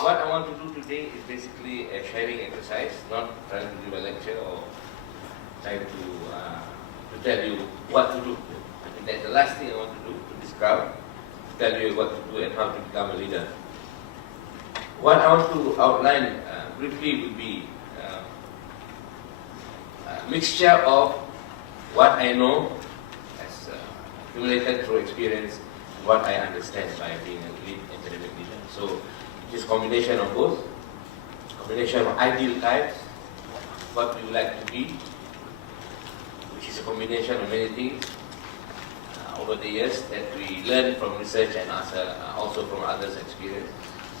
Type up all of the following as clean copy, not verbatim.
What I want to do today is basically a sharing exercise, not trying to give a lecture or trying to tell you what to do. I think that's the last thing I want to do to this crowd, to tell you what to do and how to become a leader. What I want to outline briefly will be a mixture of what I know as accumulated through experience and what I understand by being a lead academic leader. So it is a combination of both, combination of ideal types, what we would like to be, which is a combination of many things over the years that we learn from research and also from others' experience.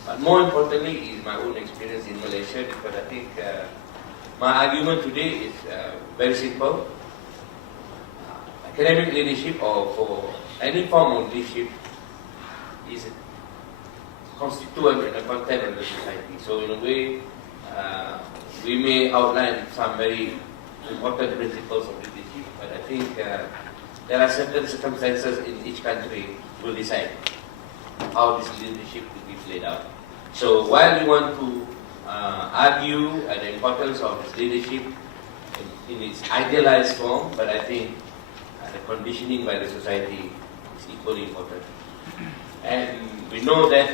But more importantly is my own experience in Malaysia, because I think my argument today is very simple. Academic leadership, or for any form of leadership, is a constituent and a content of the society. So in a way, we may outline some very important principles of leadership, but I think there are certain circumstances in each country will decide how this leadership will be played out. So while we want to argue at the importance of this leadership in its idealized form, but I think the conditioning by the society is equally important. And we know that,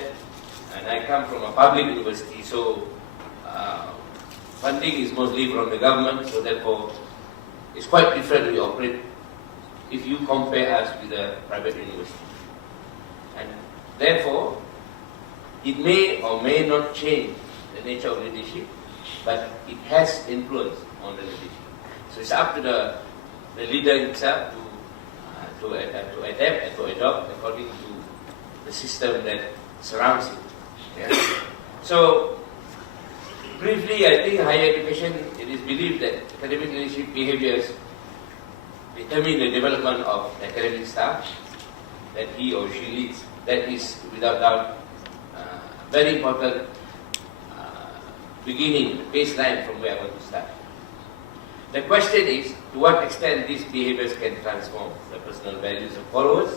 and I come from a public university, so funding is mostly from the government, so therefore it's quite different we operate if you compare us with a private university. And therefore, it may or may not change the nature of leadership, but it has influence on the leadership. So it's up to the leader himself to adapt and to adopt according to the system that surrounds him. Yeah. So, briefly, I think higher education, it is believed that academic leadership behaviors determine the development of the academic staff that he or she leads. That is, without doubt, very important beginning, baseline from where I want to start. The question is, to what extent these behaviors can transform the personal values of followers,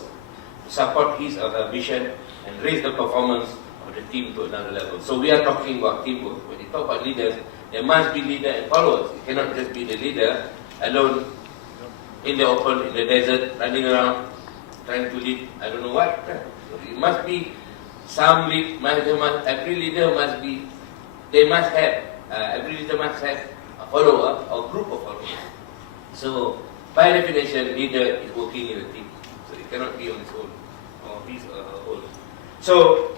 to support his or her vision, and raise the performance of the team to another level. So we are talking about teamwork. When you talk about leaders, there must be leader and followers. You cannot just be the leader alone in the open, in the desert, running around, trying to lead, I don't know what. So it must be some lead, every leader must be, every leader must have a follower or group of followers. So, by definition, leader is working in a team. So, it cannot be on its own, or his or her own. So,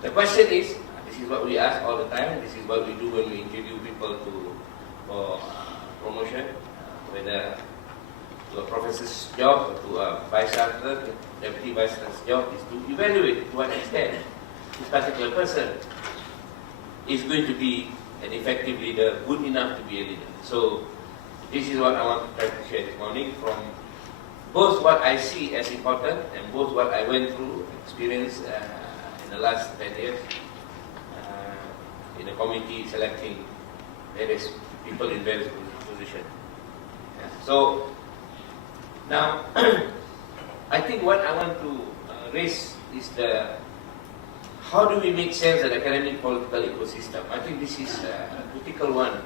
the question is, this is what we ask all the time, this is what we do when we interview people for promotion, whether to a professor's job or to a vice chancellor, deputy vice chancellor's job, is to evaluate to what extent this particular person is going to be an effective leader, good enough to be a leader. So, this is what I want to try to share this morning, from both what I see as important and both what I went through, experienced in the last 10 years in a committee selecting various people in various positions. Yeah. So, now, I think what I want to raise is how do we make sense of the academic political ecosystem? I think this is a critical one.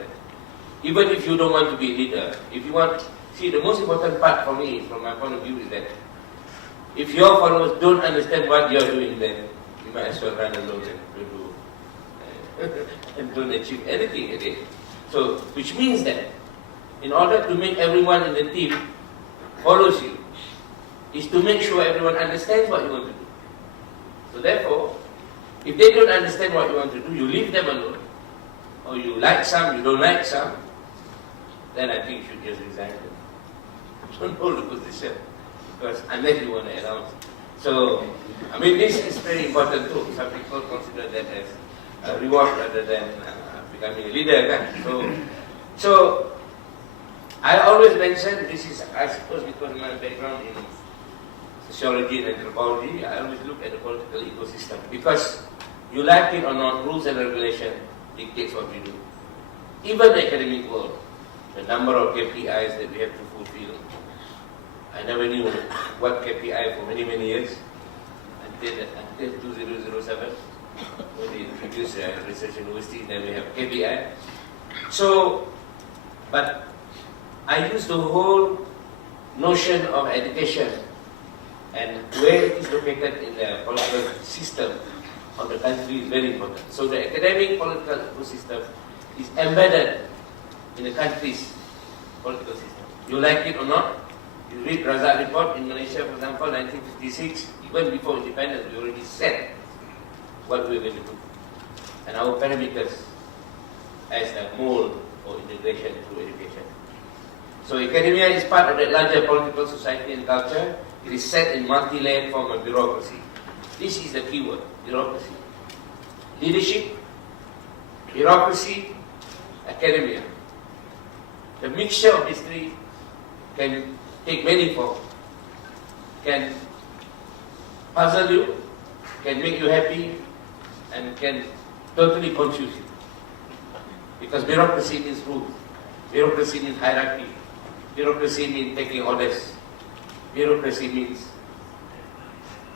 Even if you don't want to be a leader, if you want, see, the most important part for me, from my point of view, is that if your followers don't understand what you're doing, then you might as well run alone and don't achieve anything again. So, which means that in order to make everyone in the team follows you, is to make sure everyone understands what you want to do. So therefore, if they don't understand what you want to do, you leave them alone. Or you like some, you don't like some, then I think you should just resign them. Don't hold the position, because unless you want to announce. So, I mean, this is very important too. Some people consider that as a reward rather than becoming a leader. So I always mention, this is, I suppose, because of my background in sociology and anthropology, I always look at the political ecosystem, because you like it or not, rules and regulation dictates what we do. Even the academic world, the number of KPIs that we have to fulfill. I never knew what KPI for many, many years, until 2007. when they introduce research university, then we have KBI. So, but I use the whole notion of education and where it is located in the political system of the country is very important. So the academic political ecosystem is embedded in the country's political system. You like it or not, you read Razak report in Malaysia, for example, 1956, even before independence, we already said what we were going to do. And our parameters as a mold for integration through education. So academia is part of that larger political society and culture. It is set in multi-layered form of bureaucracy. This is the key word, bureaucracy. Leadership, bureaucracy, academia. The mixture of these three can take many forms. Can puzzle you, can make you happy, and can totally confuse you. Because bureaucracy means rules, bureaucracy means hierarchy, bureaucracy means taking orders, bureaucracy means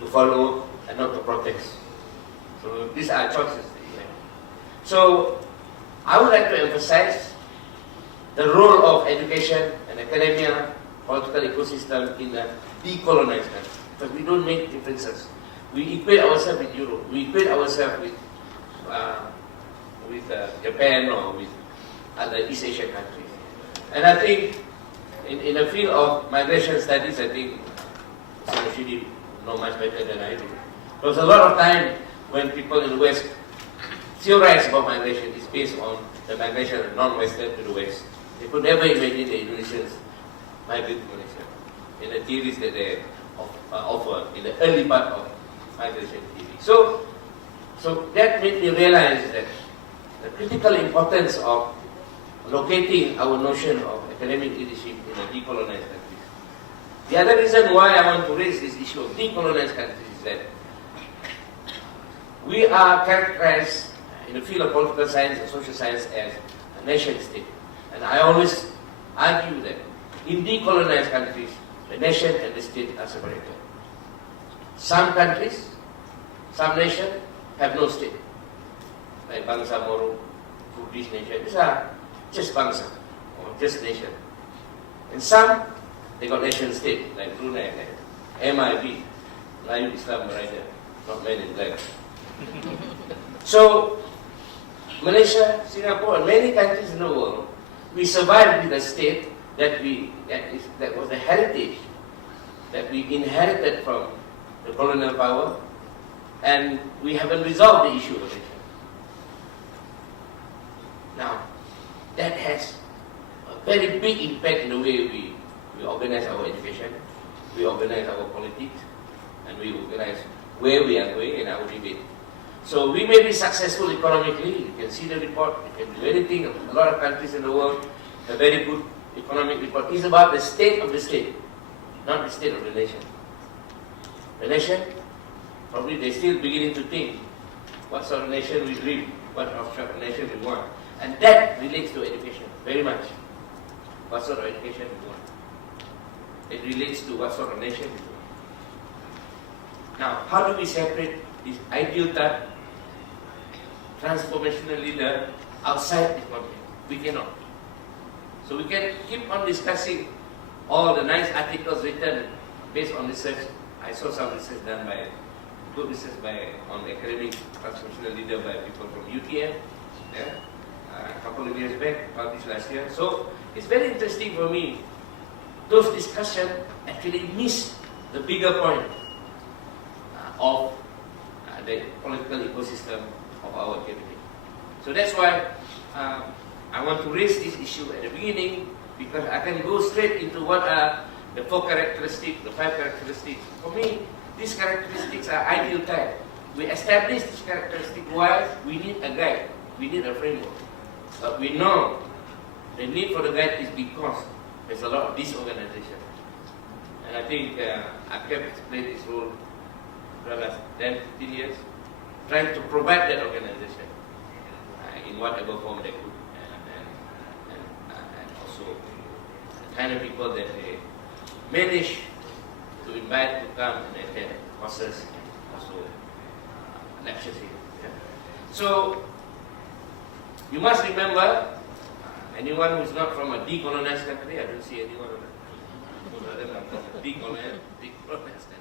to follow and not to protest. So these are choices that you make. So I would like to emphasize the role of education and academia, political ecosystem in a decolonized country. Because we don't make differences. We equate ourselves with Europe. We equate ourselves with Japan or with other East Asian countries. And I think in the field of migration studies, I think Shamsul know much better than I do. There was a lot of time when people in the West theorize about migration is based on the migration of non-Western to the West. They could never imagine the Indonesians migrate to Malaysia in the theories that they offer in the early part of migration theory. So that made me realize that the critical importance of locating our notion of academic leadership in a decolonized countries. The other reason why I want to raise this issue of decolonized countries is that we are characterized in the field of political science and social science as a nation state. And I always argue that in decolonized countries, the nation and the state are separated. Some countries, some nations have no state. Like Bangsa Moro, Buddhist nation, these are just Bangsa or just nation. And some, they got nation state, like Brunei, like MIB, Melayu Islam Malaysia, not Men in Black. So, Malaysia, Singapore, and many countries in the world, we survived with a state that was the heritage that we inherited from the colonial power, and we haven't resolved the issue of Malaysia. Now, that has a very big impact in the way we organize our education, we organize our politics, and we organize where we are going in our debate. So we may be successful economically. You can see the report, you can do anything. A lot of countries in the world have very good economic report. It's about the state of the state, not the state of the nation. The nation, probably they're still beginning to think what sort of nation we dream, what sort of nation we want. And that relates to education, very much. What sort of education we want. It relates to what sort of nation we want. Now, how do we separate this ideal type transformational leader outside this context? We cannot. So we can keep on discussing all the nice articles written based on research. I saw some research done by, good research on academic transformational leader by people from UTM, a couple of years back, published last year. So it's very interesting for me. Those discussions actually miss the bigger point of the political ecosystem of our academy. So that's why I want to raise this issue at the beginning, because I can go straight into what are the 4 characteristics, the 5 characteristics. For me, these characteristics are ideal type. We establish this characteristic while we need a guide, we need a framework. But we know the need for the guide is because there's a lot of disorganization. And I think AKEPT has played its role for the last 10, 15 years, trying to provide that organization in whatever form they could. And also the kind of people that they manage to invite to come and attend courses and also lectures here. So, you must remember, anyone who is not from a decolonized country, I don't see anyone of them. Most of them are from a decolonized country.